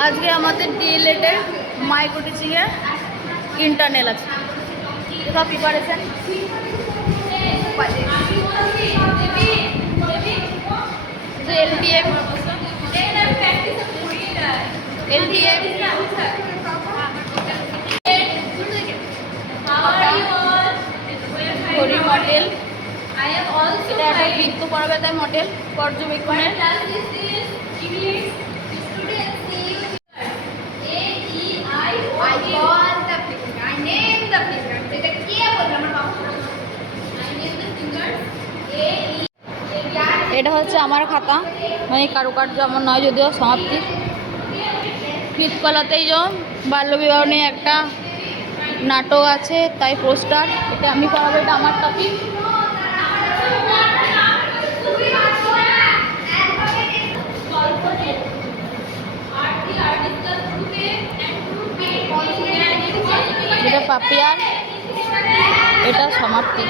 আজকে আমাদের ডিএলএড এর মাইক্রো টিচিং এর ইন্টারনাল আছে। এটা প্রিপারেশন এলডিএম ঘড়ি মডেল, এটা একটা বৃত্ত পরাবেতায় মডেল পর্যবেক্ষণের। এটা হচ্ছে আমার খাতা, মানে কারুকার্য আমার নয়, যদিও সমাপ্তি। কৃতকলাতেই যে বাল্যবিবাহ নিয়ে একটা নাটক আছে, তাই পোস্টার। এটা আমি পড়াবো, এটা আমার টপিক। এটা পাপিয়ার, এটা সমাপ্তি।